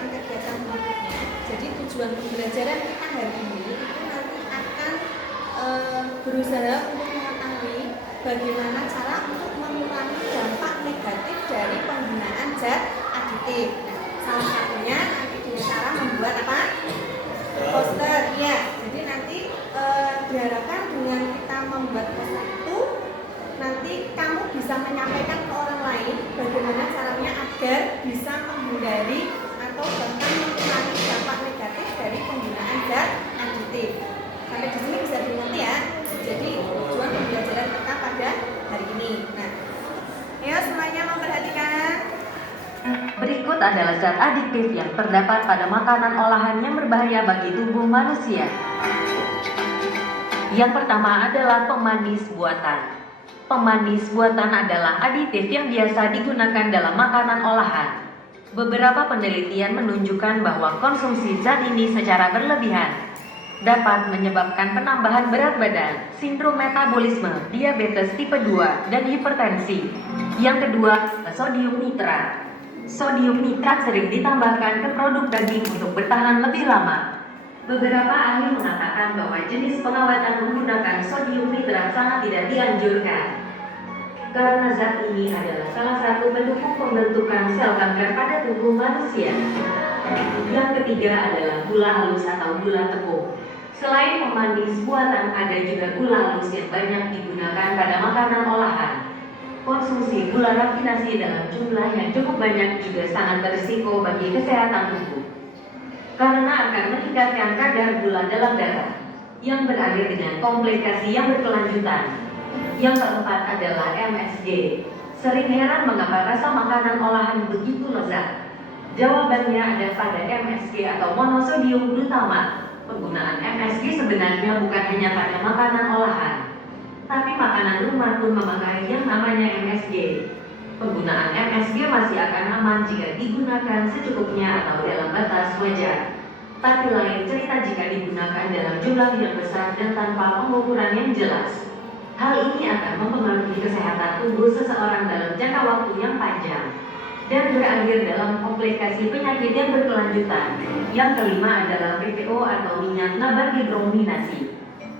melakukan kegiatan berikutnya. Jadi tujuan pembelajaran kita hari ini itu nanti akan berusaha untuk mengetahui bagaimana cara untuk mengurangi dampak negatif dari penggunaan zat aditif. Salah satunya nanti dengan cara membuat apa? Poster. Ya, jadi nanti diharapkan dengan kita membuat poster itu nanti kamu bisa menyampaikan ke orang lain bagaimana caranya agar bisa menghindari atau bahkan mengurangi dampak negatif dari penggunaan zat aditif. Sampai di sini bisa dimengerti ya. Jadi tujuan pembelajaran kita pada hari ini. Nah, ayo semuanya memperhatikan. Berikut adalah zat aditif yang terdapat pada makanan olahan yang berbahaya bagi tubuh manusia. Yang pertama adalah pemanis buatan. Pemanis buatan adalah aditif yang biasa digunakan dalam makanan olahan. Beberapa penelitian menunjukkan bahwa konsumsi zat ini secara berlebihan dapat menyebabkan penambahan berat badan, sindrom metabolisme, diabetes tipe 2, dan hipertensi. Yang kedua, sodium nitrat. Sodium nitrat sering ditambahkan ke produk daging untuk bertahan lebih lama. Beberapa ahli mengatakan bahwa jenis pengawatan menggunakan sodium nitrat sangat tidak dianjurkan karena zat ini adalah salah satu pendukung pembentukan sel kanker pada tubuh manusia. Yang ketiga adalah gula halus atau gula tepung. Selain pemanis buatan, ada juga gula halus yang banyak digunakan pada makanan olahan. Konsumsi gula rafinasi dalam jumlah yang cukup banyak juga sangat berisiko bagi kesehatan tubuh karena akan meningkatkan kadar gula dalam darah yang berakhir dengan komplikasi yang berkelanjutan. Yang keempat adalah MSG. Sering heran mengapa rasa makanan olahan begitu lezat? Jawabannya ada pada MSG atau monosodium glutamat. Penggunaan MSG sebenarnya bukan hanya pada makanan olahan, tapi makanan rumah pun memakai yang namanya MSG. Penggunaan MSG masih akan aman jika digunakan secukupnya atau dalam batas wajar. Tapi lain cerita jika digunakan dalam jumlah yang besar dan tanpa pengukuran yang jelas. Hal ini akan mempengaruhi kesehatan tubuh seseorang dalam jangka waktu yang panjang dan berakhir dalam komplikasi penyakit yang berkelanjutan. Yang kelima adalah BPO atau minyak nabati brominasi.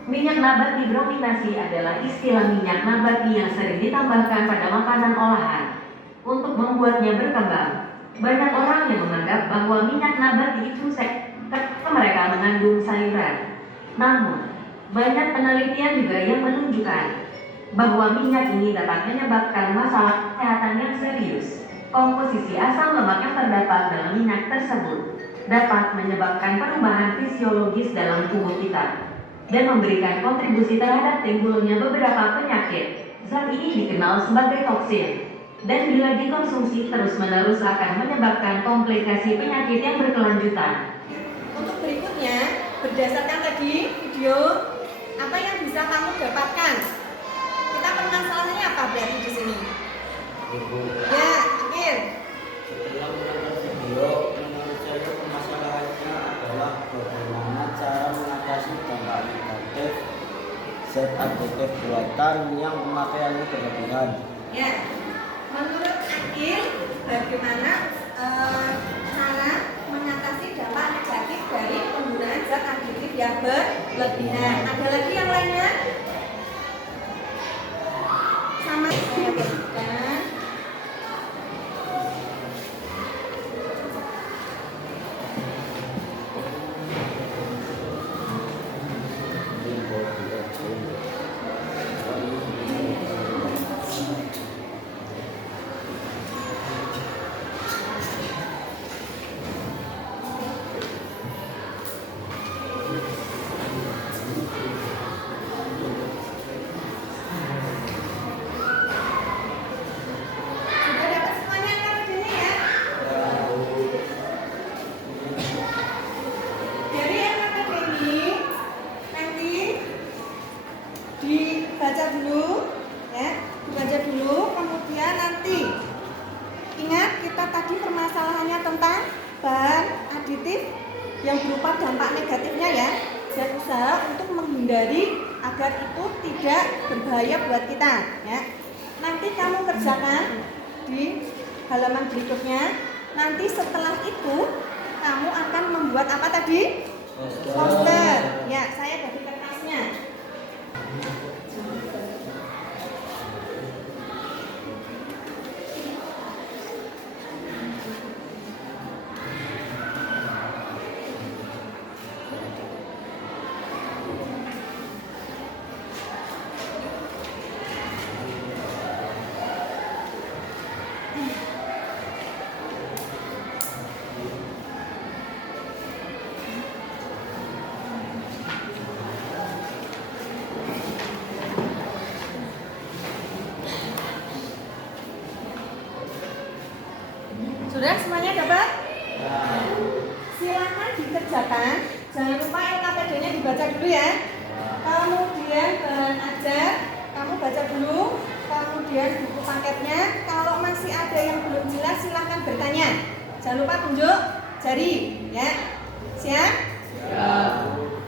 Minyak nabati brominasi adalah istilah minyak nabati yang sering ditambahkan pada makanan olahan untuk membuatnya berkembang. Banyak orang yang menganggap bahwa minyak nabati itu sehat karena mereka mengandung sayuran. Namun, banyak penelitian juga yang menunjukkan bahwa minyak ini dapat menyebabkan masalah kesehatan yang serius. Komposisi asam lemak yang terdapat dalam minyak tersebut dapat menyebabkan perubahan fisiologis dalam tubuh kita dan memberikan kontribusi terhadap timbulnya beberapa penyakit. Zat ini dikenal sebagai toksin dan bila dikonsumsi terus-menerus akan menyebabkan komplikasi penyakit yang berkelanjutan. Untuk berikutnya, berdasarkan tadi video, apa yang bisa kamu dapatkan? Kita permasalahannya apa berarti di sini? Ya, Amir. Setelah menonton video, menurut saya permasalahannya adalah bagaimana cara mengatasi dampak negatif zat aditif buatan yang pemakaiannya berlebihan. Ya, menurut Akil, bagaimana cara mengatasi dampak negatif dari penggunaan zat aditif yang berlebihan? Ada lagi yang lainnya? Sama saya berikan. Dibaca dulu, kemudian nanti ingat kita tadi permasalahannya tentang bahan aditif yang berupa dampak negatifnya ya, dan usaha untuk menghindari agar itu tidak berbahaya buat kita ya. Nanti kamu kerjakan di halaman berikutnya. Nanti setelah itu di poster. Ya, saya bagi kertasnya. Sudah semuanya dapat? Silakan dikerjakan. Jangan lupa LKPD-nya dibaca dulu ya. Kemudian bahan ajar, kamu baca dulu. Kemudian buku paketnya. Kalau masih ada yang belum jelas, silakan bertanya. Jangan lupa tunjuk jari, ya. Siap?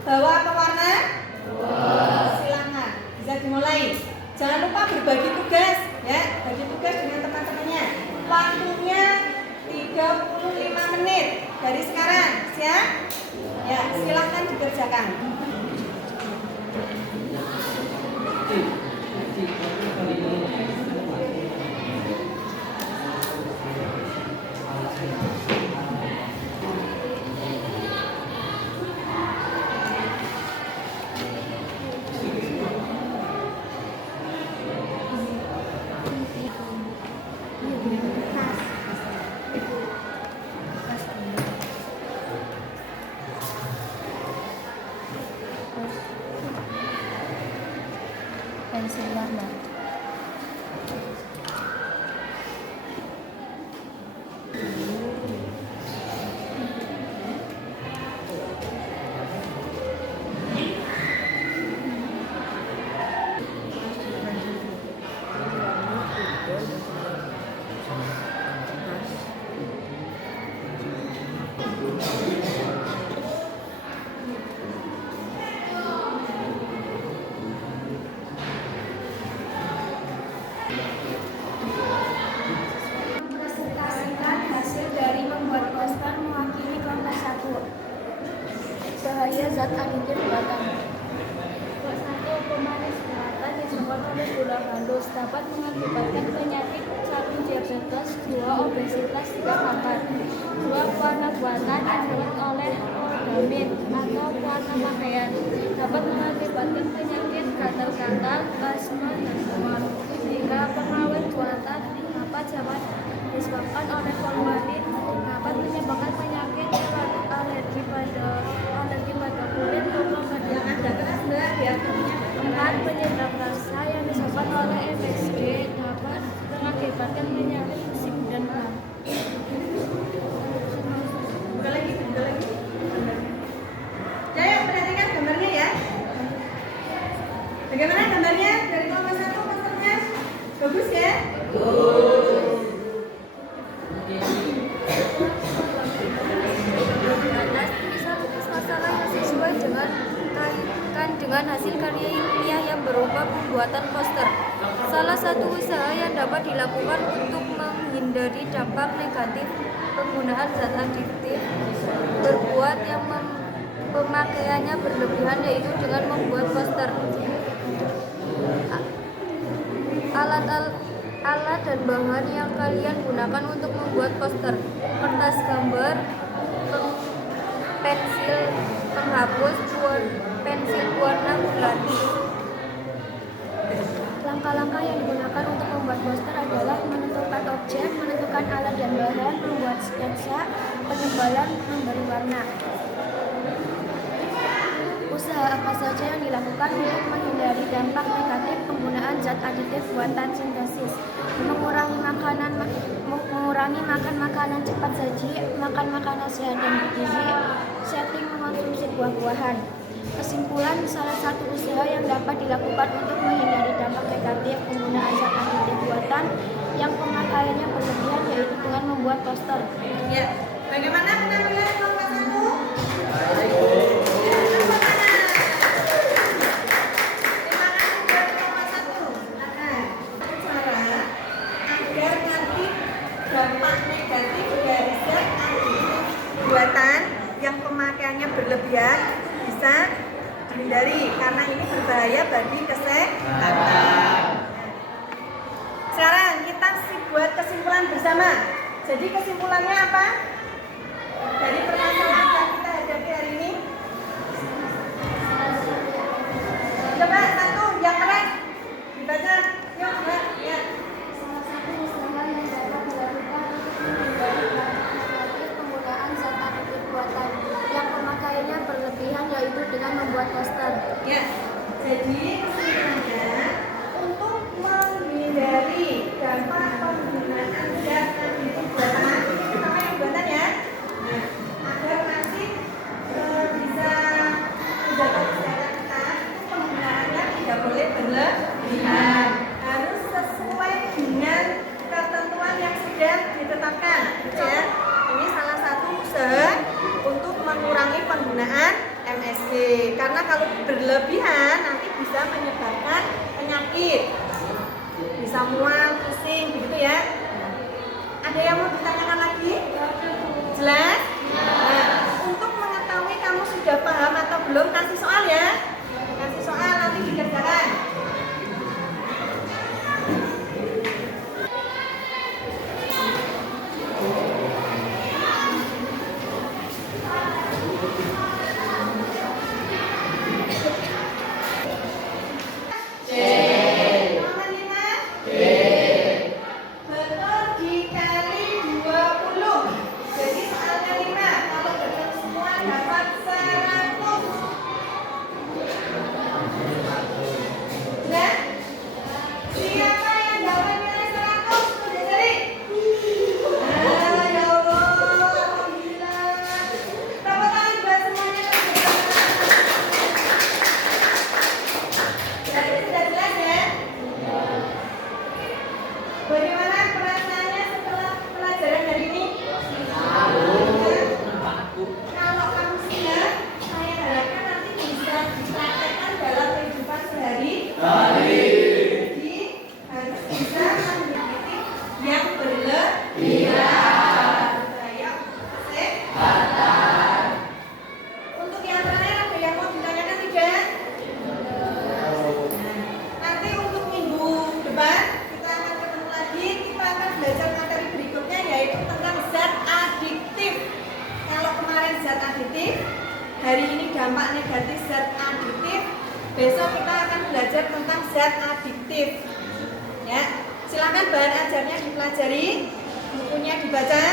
Bawa apa warna? Silakan. Bisa dimulai. Jangan lupa berbagi tugas, ya. Bagi tugas dengan teman-temannya. Waktunya 35 menit dari sekarang, siap? Ya, silahkan dikerjakan. Pensil warna. Presentasikan hasil dari membuat poster mewakili kelompok 1. Bahaya zat aditif buatan. Kelompok 1, pemanis buatan disebabkan oleh gula halus dapat mengakibatkan penyakit 1. Diabetes, 2. Obesitas, 3. Kanker. 2. Pewarna buatan disebabkan oleh odamin atau pewarna pakaian dapat mengakibatkan penyakit gatal-gatal, asma, dan mual. 3. Pengawet buatan dapat disebabkan oleh formalin dapat menyebabkan penyakit alergi pada kulit maupun pada Yang ada keras enggak biar punya 4. Penyedap rasa yang disebabkan oleh MSG dapat mengakibatkan penyakit fisik dan kulit. buka lagi, buka lagi. Ya, perhatikan gambarnya ya. Bagaimana gambarnya dari kelompok 1 posternya? Bagus ya? Bisa lukis masalah yang sesuai dengan kaitkan dengan hasil karya ilmiah yang berupa pembuatan poster. Salah satu usaha yang dapat dilakukan untuk menghindari dampak negatif penggunaan zat adiktif berbuat yang pemakaiannya berlebihan yaitu dengan membuat poster. Alat dan bahan yang kalian gunakan untuk membuat poster: kertas gambar, pensil penghapus, pensil warna berlapis. Langkah-langkah yang digunakan untuk membuat poster adalah menentukan objek, menentukan alat dan bahan, membuat sketsa, penebalan, memberi warna. Usaha apa saja yang dilakukan untuk menghindari dampak negatif penggunaan zat aditif buatan sintesis: mengurangi makan makanan cepat saji, makan makanan sehat dan bergizi, setting mengonsumsi buah-buahan. Kesimpulan, salah satu usaha yang dapat dilakukan untuk menghindari dampak negatif penggunaan zat aditif buatan yang pemakaiannya berlebihan yaitu dengan membuat poster. Ya. Bagaimana penampilan kelompok 1? Dampak negatif dari zat aditif buatan yang pemakaiannya berlebihan bisa dihindari karena ini berbahaya bagi kesehatan. Sekarang kita buat kesimpulan bersama. Jadi kesimpulannya apa? Dari permasalahan yang kita hadapi hari ini. Coba satu yang keren dibaca. Yuk, Mbak. Ya. Salah satu usaha yang dapat dilakukan untuk menghindari dampak negatif penggunaan zat aditif buatan yang pemakaiannya berlebihan yaitu dengan membuat poster. Ya. Jadi kesimpulannya untuk menghindari dampak penggunaan zat aditif buatan ini pertama yang buatan ya. Nah, agar nanti bisa menjaga kesehatan kita, penggunaannya tidak boleh berlebihan, harus sesuai dengan ketentuan yang sudah ditetapkan. Ya, ini salah satu usaha untuk mengurangi penggunaan MSG. Karena kalau berlebihan nanti bisa menyebabkan penyakit, bisa mual, pusing, begitu ya. Ada yang mau ditanyakan lagi? Jelas? Nah, untuk mengetahui kamu sudah paham atau belum, kasih soal ya. Kasih soal nanti dikerjakan. Halaman 5. Betul dikali 20. Jadi soalnya 5. Kalau betul semua dapat 100. Nah, siapa yang dapat nilai 100? Sudah cari? Ya Allah, alhamdulillah. Tepuk tangan buat semuanya. Jadi sudah jelas ya? Bagaimana perasaannya setelah pelajaran hari ini? Kalau kamu sudah, saya harapkan nanti bisa dipraktekkan dalam kehidupan sehari-hari. Jadi harus bisa menghindari yang berlebihan. Berbahaya untuk kesehatan. Untuk yang terakhir ada yang mau ditanyakan tidak? Nanti untuk minggu depan kita akan ketemu lagi. Kita akan belajar materi berikutnya yaitu tentang zat adiktif. Kalau kemarin zat aditif, hari ini dampak negatif zat aditif. Besok kita akan belajar tentang zat adiktif. Ya, silakan bahan ajarnya dipelajari, bukunya dibaca.